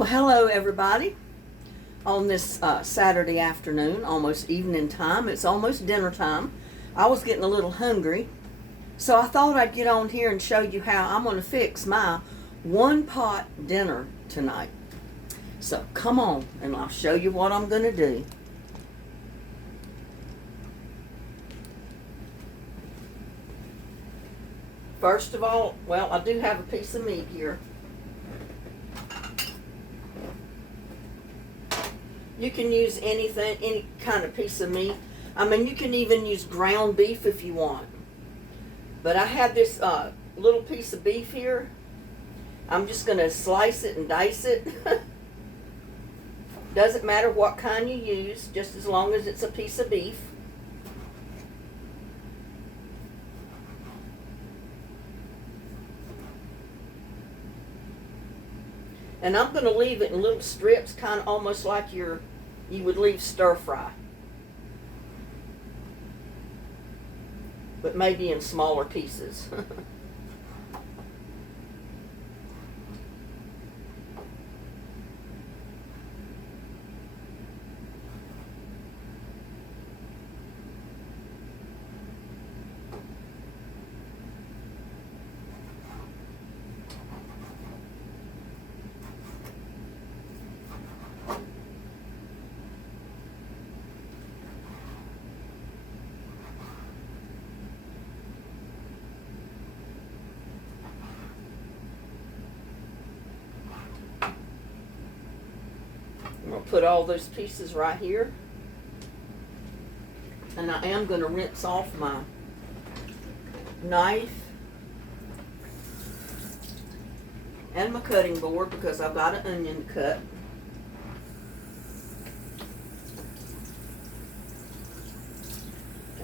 Well, hello everybody. On this Saturday afternoon, almost evening time, it's almost dinner time. I was getting a little hungry, so I thought I'd get on here and show you how I'm going to fix my one pot dinner tonight. So come on and I'll show you what I'm going to do. First of all, well, I do have a piece of meat here. You can use anything, any kind of piece of meat. I mean, you can even use ground beef if you want. But I have this little piece of beef here. I'm just going to slice it and dice it. Doesn't matter what kind you use, just as long as it's a piece of beef. And I'm going to leave it in little strips, kind of almost like you would leave stir fry. But maybe in smaller pieces. I'm going to put all those pieces right here. And I am going to rinse off my knife and my cutting board because I've got an onion to cut.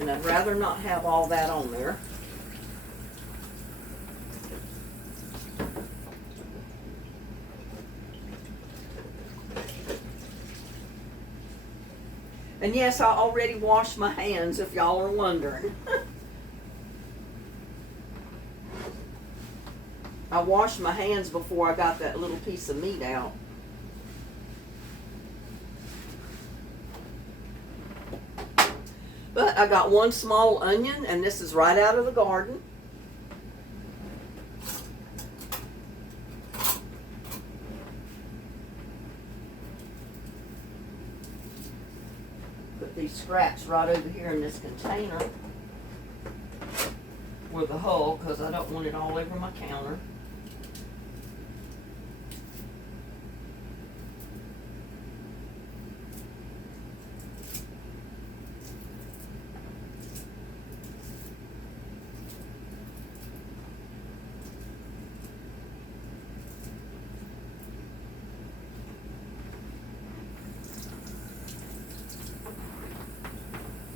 And I'd rather not have all that on there. And yes, I already washed my hands, if y'all are wondering. I washed my hands before I got that little piece of meat out. But I got one small onion, and this is right out of the garden. These scraps right over here in this container with the hull because I don't want it all over my counter.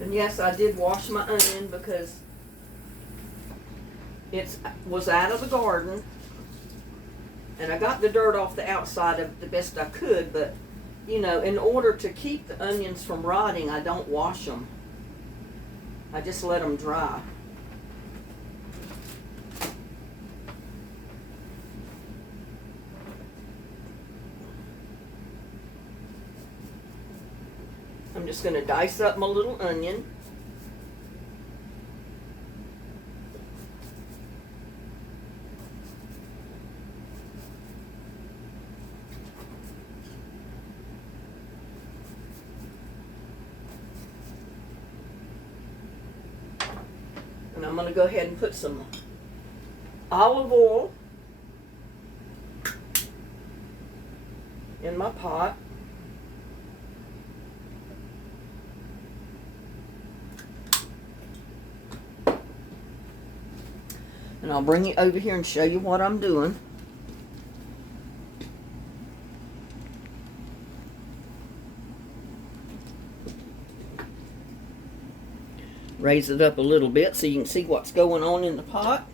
And yes, I did wash my onion because it was out of the garden. And I got the dirt off the outside of the best I could, but you know, in order to keep the onions from rotting, I don't wash them. I just let them dry. I'm just going to dice up my little onion. And I'm going to go ahead and put some olive oil in my pot. And I'll bring it over here and show you what I'm doing. Raise it up a little bit so you can see what's going on in the pot.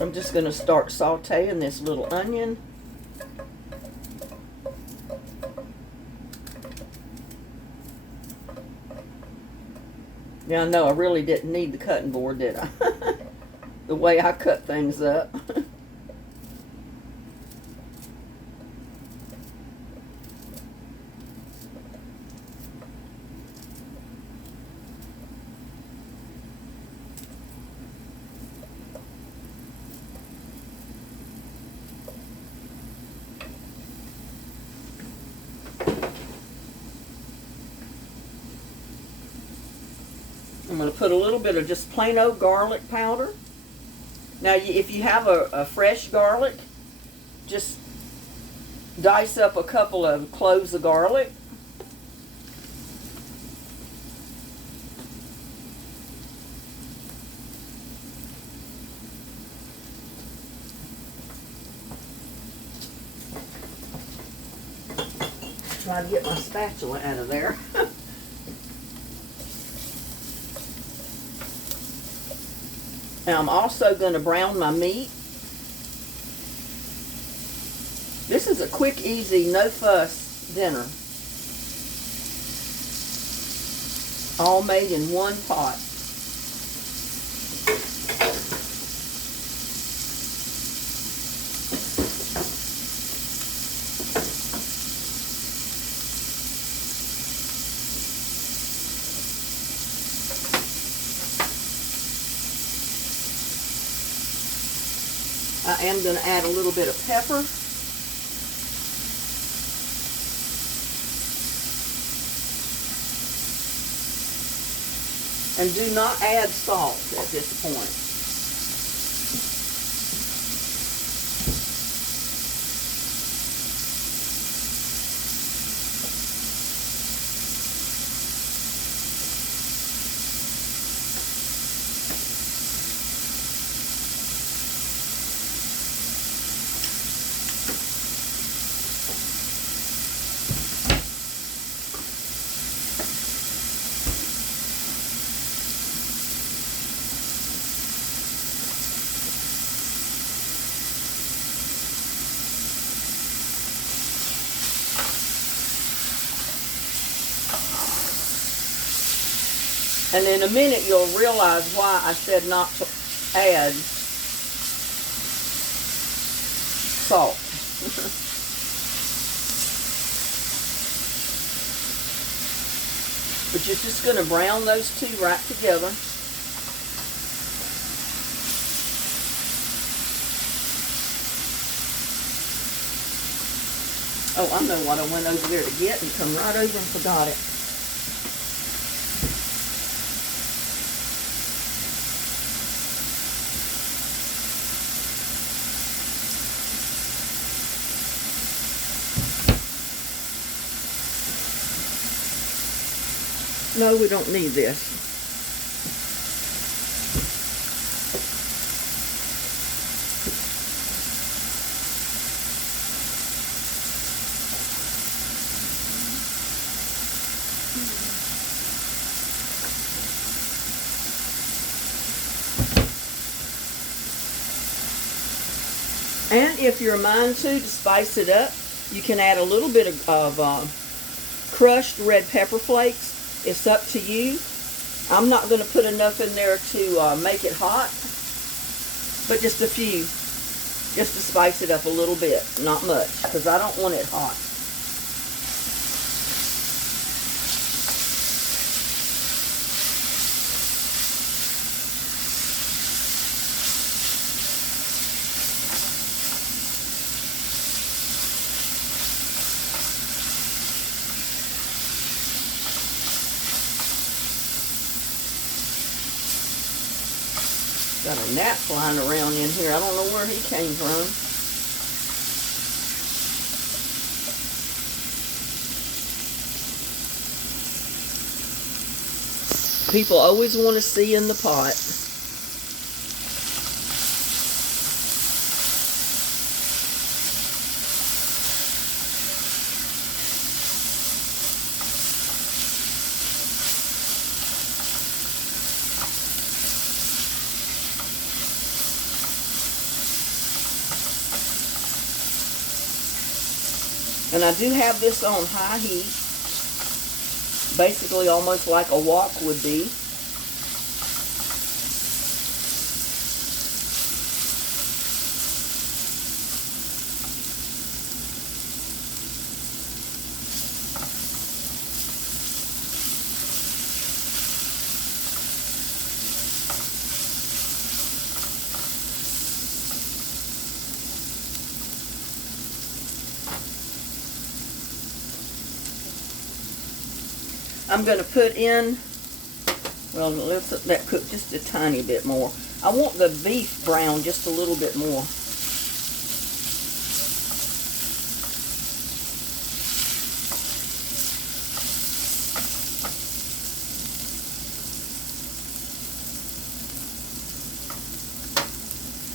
I'm just going to start sauteing this little onion. Yeah, I know I really didn't need the cutting board, did I? The way I cut things up. I'm going to put a little bit of just plain old garlic powder. Now, if you have a fresh garlic, just dice up a couple of cloves of garlic. Try to get my spatula out of there. Now I'm also going to brown my meat. This is a quick, easy, no fuss dinner. All made in one pot. I am going to add a little bit of pepper. And do not add salt at this point. And in a minute you'll realize why I said not to add salt. But you're just going to brown those two right together. Oh, I know what I went over there to get and come right over and forgot it. No, we don't need this. And if you're a mind to spice it up, you can add a little bit of crushed red pepper flakes. It's up to you. I'm not going to put enough in there to make it hot, but just a few, just to spice it up a little bit, not much, because I don't want it hot. Got a gnat flying around in here. I don't know where he came from. People always want to see in the pot. And I do have this on high heat, basically almost like a wok would be. I'm going to put in, well, let's let that cook just a tiny bit more. I want the beef brown just a little bit more.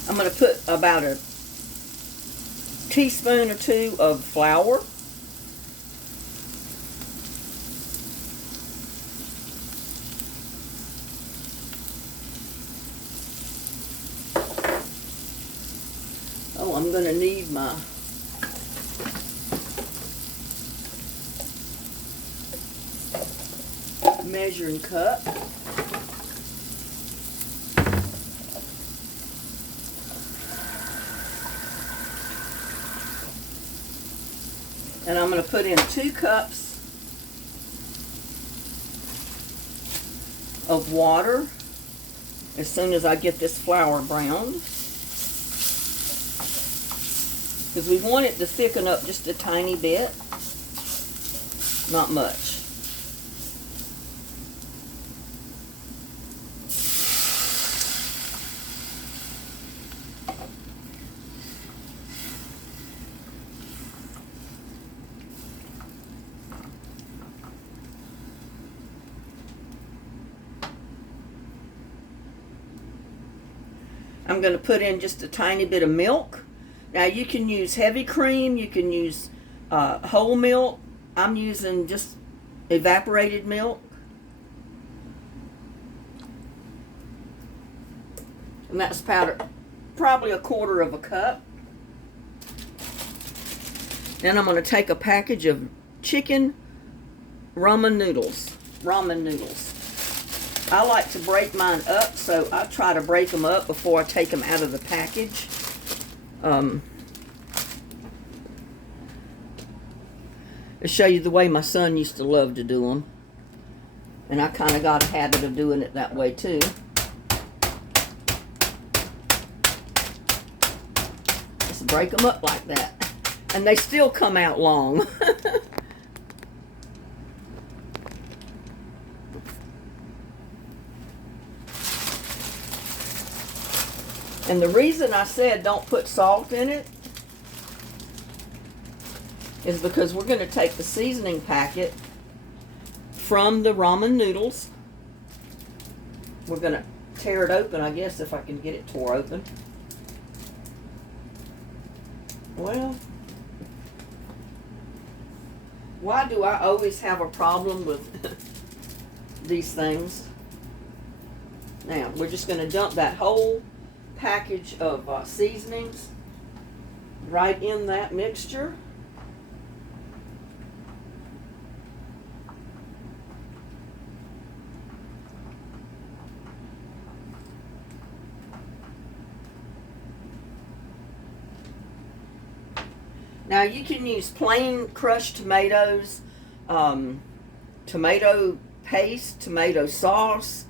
I'm going to put about a teaspoon or two of flour. Oh, I'm going to need my measuring cup. And I'm going to put in 2 cups of water as soon as I get this flour browned. Because we want it to thicken up just a tiny bit. Not much. I'm going to put in just a tiny bit of milk. Now you can use heavy cream, you can use whole milk. I'm using just evaporated milk. And that's powdered, probably a 1/4 cup. Then I'm going to take a package of chicken ramen noodles. I like to break mine up, so I try to break them up before I take them out of the package. To show you the way my son used to love to do them. And I kind of got a habit of doing it that way too. Just break them up like that. And they still come out long. And the reason I said don't put salt in it is because we're going to take the seasoning packet from the ramen noodles. We're going to tear it open, I guess, if I can get it tore open. Well, why do I always have a problem with these things? Now, we're just going to dump that whole package of seasonings right in that mixture. Now you can use plain crushed tomatoes, tomato paste, tomato sauce,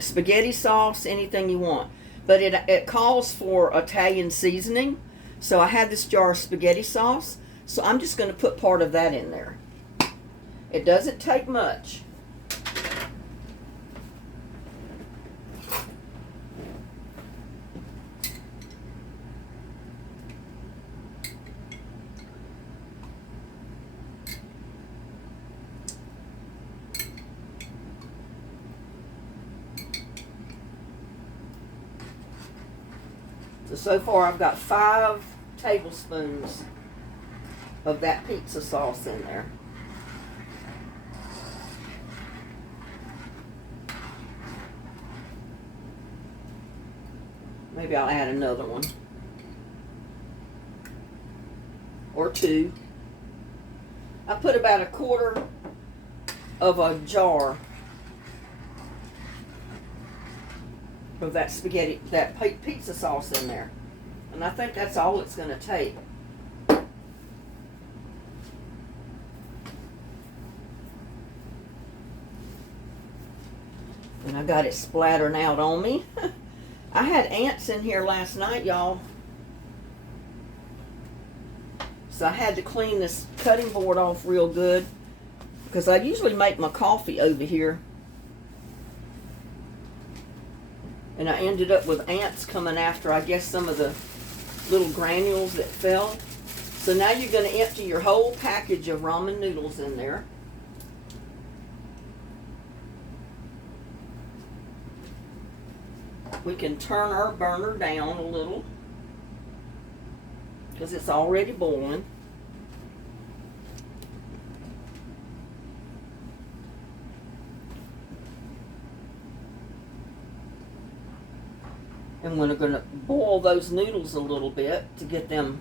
spaghetti sauce, anything you want. But it calls for Italian seasoning. So I have this jar of spaghetti sauce. So I'm just going to put part of that in there. It doesn't take much. So far I've got 5 tablespoons of that pizza sauce in there. Maybe I'll add another one. Or 2. I put about 1/4 of a jar of that spaghetti, that pizza sauce in there. And I think that's all it's going to take. And I got it splattering out on me. I had ants in here last night, y'all. So I had to clean this cutting board off real good. because I usually make my coffee over here. And I ended up with ants coming after, I guess, some of the little granules that fell. So now you're going to empty your whole package of ramen noodles in there. We can turn our burner down a little because it's already boiling. And we're going to boil those noodles a little bit to get them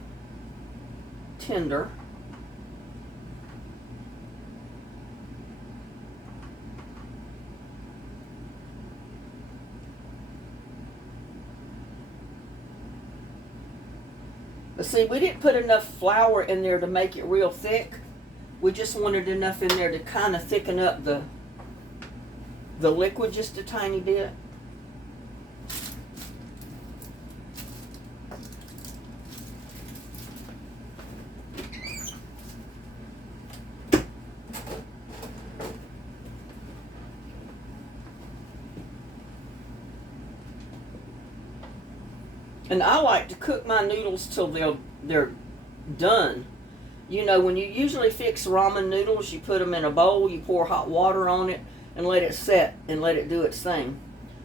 tender. But see, we didn't put enough flour in there to make it real thick. We just wanted enough in there to kind of thicken up the liquid just a tiny bit. And I like to cook my noodles till they're done. You know, when you usually fix ramen noodles, you put them in a bowl, you pour hot water on it, and let it set and let it do its thing.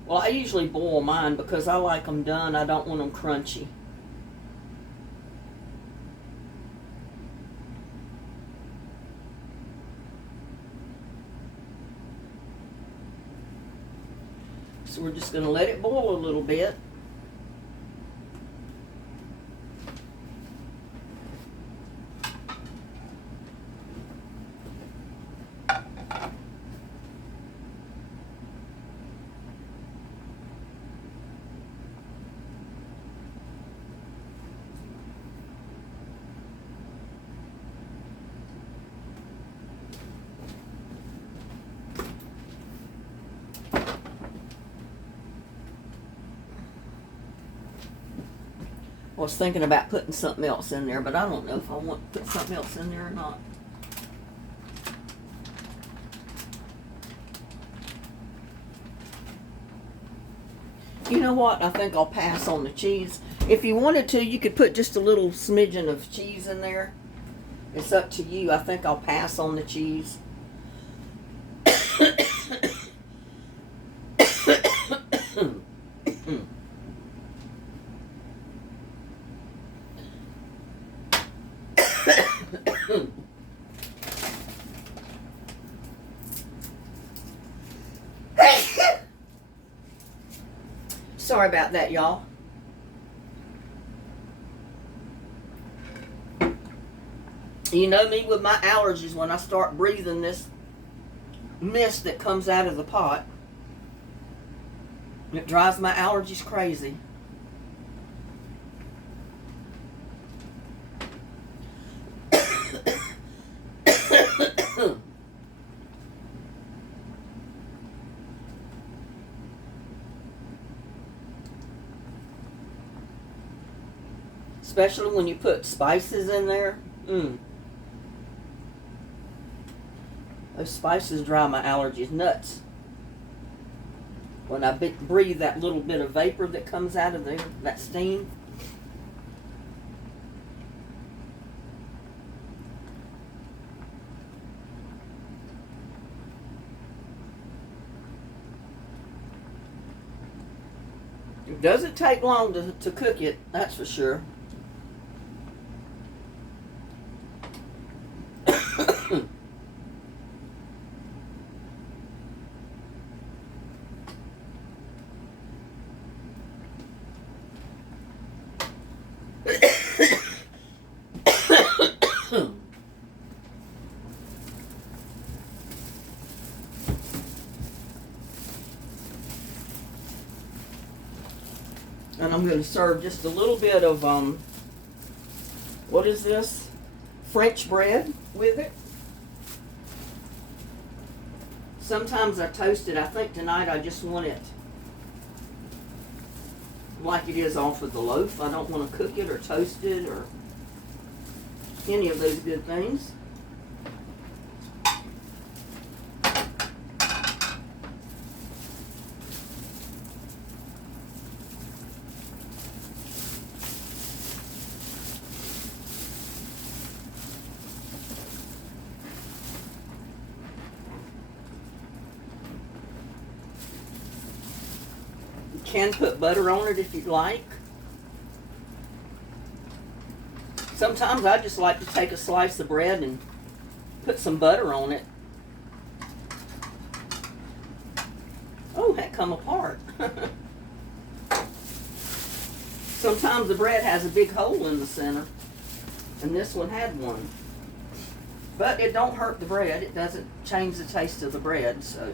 Well, I usually boil mine because I like them done. I don't want them crunchy. So we're just going to let it boil a little bit. I was thinking about putting something else in there, but I don't know if I want to put something else in there or not. You know what? I think I'll pass on the cheese. If you wanted to, you could put just a little smidgen of cheese in there. It's up to you. I think I'll pass on the cheese. Sorry about that, y'all. You know me with my allergies, when I start breathing this mist that comes out of the pot, it drives my allergies crazy. Especially when you put spices in there. Those spices drive my allergies nuts. When I breathe that little bit of vapor that comes out of there, that steam. It doesn't take long to cook it, that's for sure. And I'm going to serve just a little bit of, what is this? French bread with it. Sometimes I toast it. I think tonight I just want it like it is off of the loaf. I don't want to cook it or toast it or any of those good things. can put butter on it if you'd like. Sometimes I just like to take a slice of bread and put some butter on it. Oh, that come apart. Sometimes the bread has a big hole in the center, and this one had one. But it don't hurt the bread. It doesn't change the taste of the bread, so.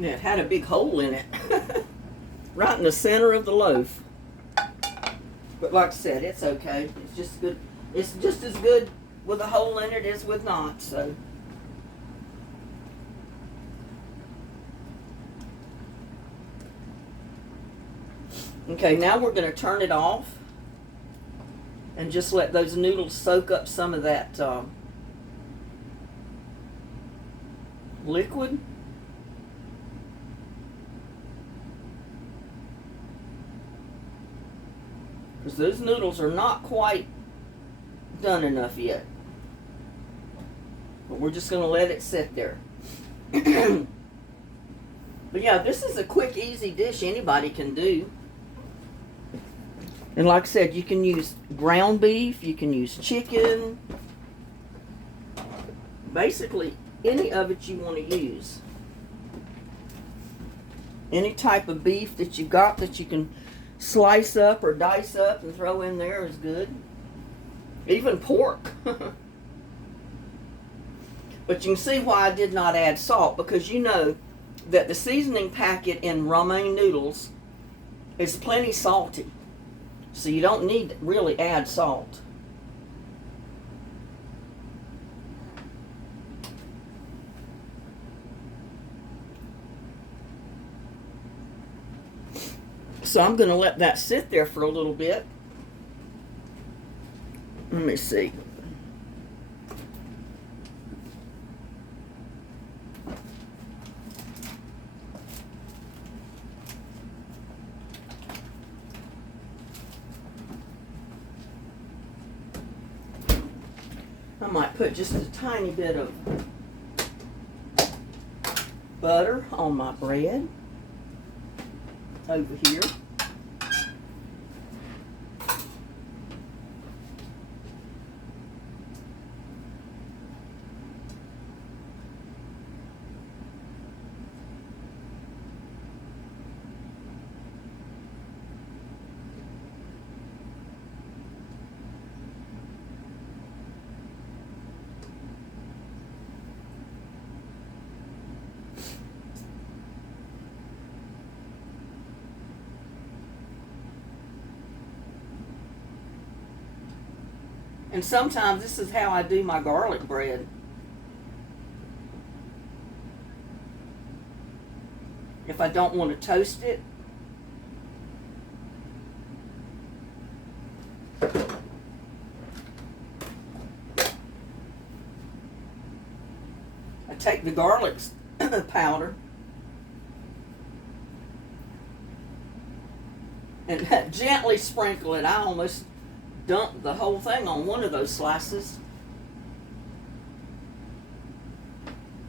Yeah, it had a big hole in it. Right in the center of the loaf. But like I said, it's okay. It's just good. It's just as good with a hole in it as with not, so. Okay, now we're going to turn it off and just let those noodles soak up some of that liquid. Because those noodles are not quite done enough yet. But we're just going to let it sit there. But yeah, this is a quick, easy dish anybody can do. And like I said, you can use ground beef, you can use chicken. Basically, any of it you want to use. Any type of beef that you got that you can slice up or dice up and throw in there is good. Even pork. But you can see why I did not add salt, because you know that the seasoning packet in Ramen noodles is plenty salty. So you don't need to really add salt. So I'm going to let that sit there for a little bit. Let me see. I might put just a tiny bit of butter on my bread over here. And sometimes this is how I do my garlic bread. If I don't want to toast it, I take the garlic powder and gently sprinkle it. I almost dump the whole thing on one of those slices.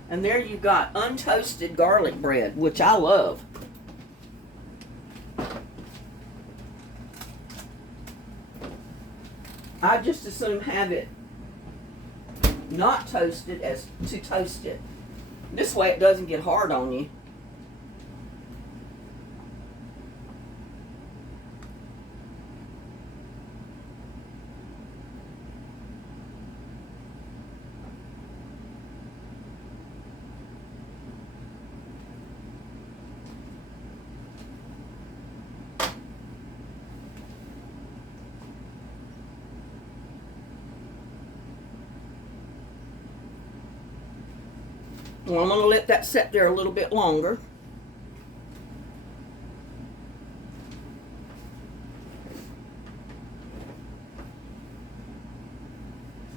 And there you got untoasted garlic bread, which I love. I just as soon have it not toasted as to toast it. This way it doesn't get hard on you. Well, I'm going to let that sit there a little bit longer.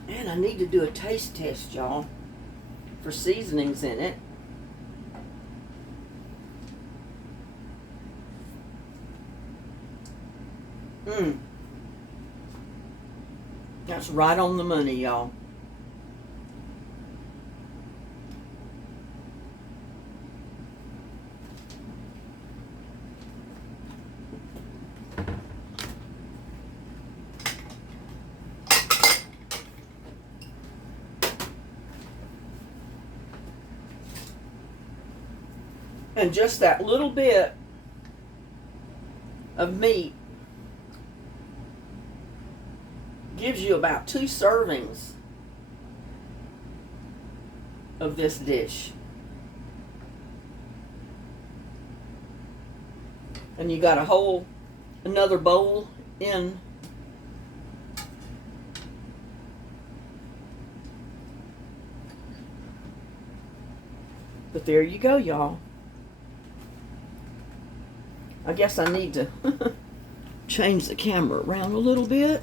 And I need to do a taste test, y'all, for seasonings in it. That's right on the money, y'all. And just that little bit of meat gives you about 2 servings of this dish. And you got another bowl in. But there you go, y'all. I guess I need to change the camera around a little bit.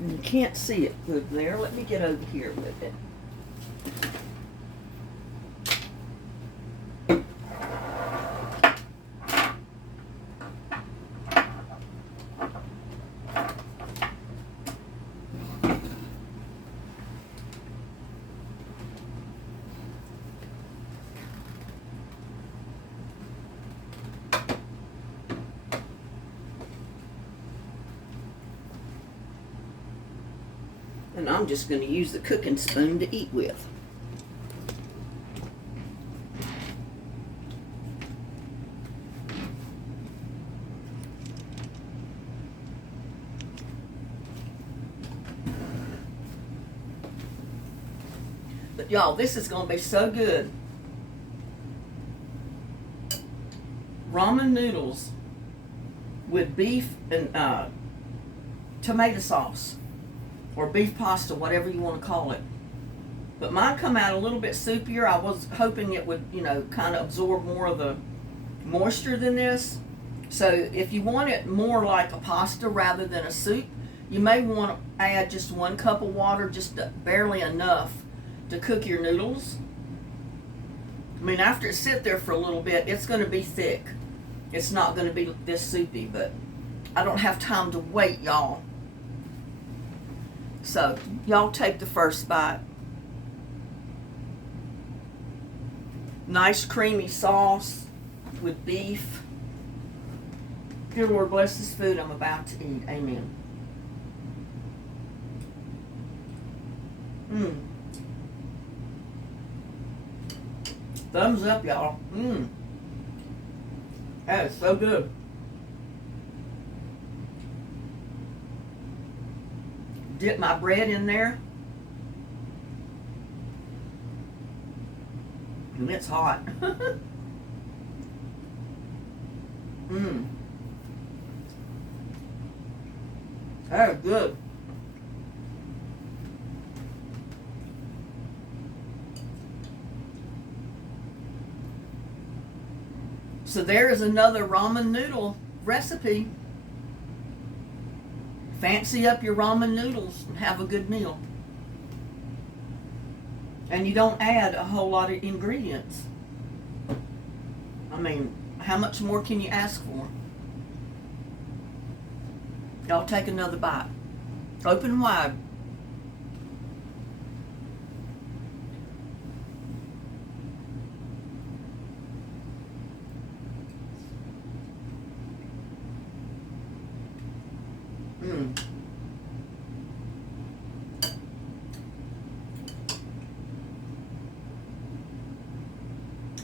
And you can't see it good there. Let me get over here with it. And I'm just going to use the cooking spoon to eat with. But y'all, this is going to be so good. Ramen noodles with beef and tomato sauce. Or beef pasta, whatever you want to call it. But mine come out a little bit soupier. I was hoping it would, kind of absorb more of the moisture than this. So if you want it more like a pasta rather than a soup, you may want to add just 1 cup of water, just barely enough to cook your noodles. I mean, after it sit there for a little bit, it's going to be thick. It's not going to be this soupy, but I don't have time to wait, y'all. So, y'all take the first bite. Nice creamy sauce with beef. Dear Lord, bless this food I'm about to eat. Amen. Thumbs up, y'all. That is so good. Dip my bread in there. And it's hot. That is good. So there is another ramen noodle recipe. Fancy up your ramen noodles and have a good meal. And you don't add a whole lot of ingredients. I mean, how much more can you ask for? Y'all take another bite. Open wide.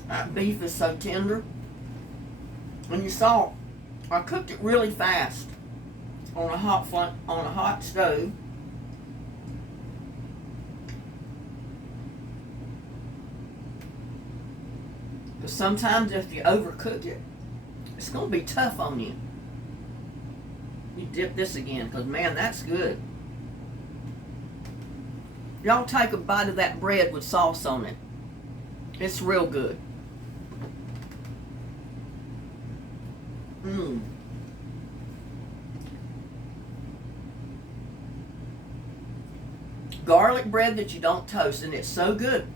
That beef is so tender. And you saw, I cooked it really fast on a hot stove. Because sometimes if you overcook it, it's going to be tough on you. You dip this again, because man, that's good. Y'all take a bite of that bread with sauce on it. It's real good. Garlic bread that you don't toast, and it's so good.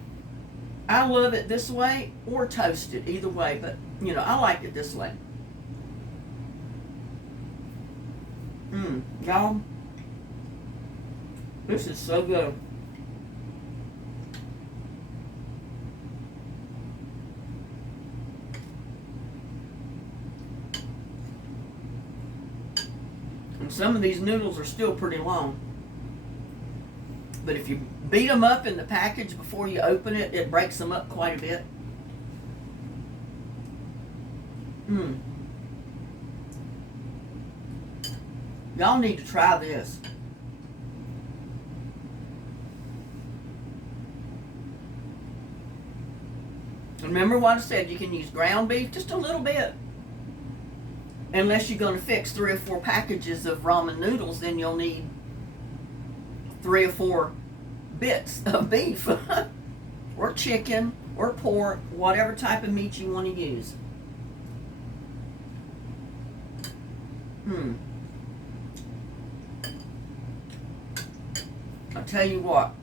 I love it this way or toasted, either way, but I like it this way. Y'all, this is so good. And some of these noodles are still pretty long. But if you beat them up in the package before you open it, it breaks them up quite a bit. Y'all need to try this. Remember what I said, you can use ground beef, just a little bit. Unless you're going to fix 3 or 4 packages of ramen noodles, then you'll need 3 or 4 bits of beef. Or chicken, or pork, whatever type of meat you want to use. I'll tell you what,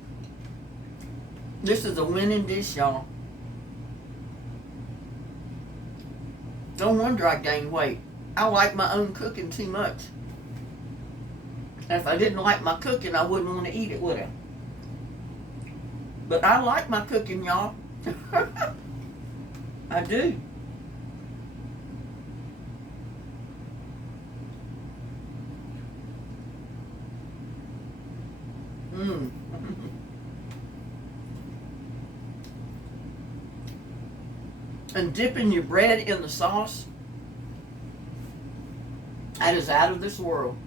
this is a winning dish, y'all. No wonder I gained weight. I like my own cooking too much. And if I didn't like my cooking, I wouldn't want to eat it, would I? But I like my cooking, y'all. I do. And dipping your bread in the sauce, that is out of this world.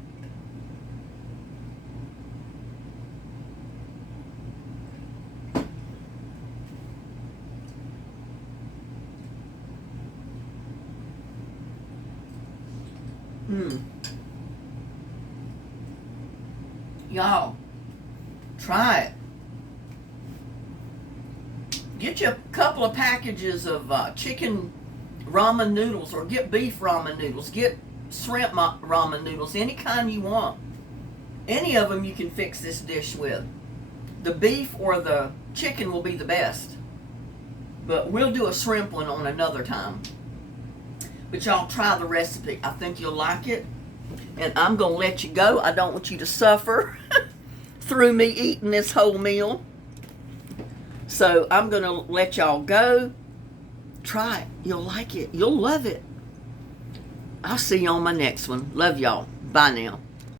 Y'all, try it. Get you a couple of packages of chicken ramen noodles, or get beef ramen noodles. Get shrimp ramen noodles, any kind you want. Any of them you can fix this dish with. The beef or the chicken will be the best. But we'll do a shrimp one on another time. But y'all try the recipe. I think you'll like it. And I'm going to let you go. I don't want you to suffer through me eating this whole meal. So I'm going to let y'all go. Try it. You'll like it. You'll love it. I'll see you on my next one. Love y'all. Bye now.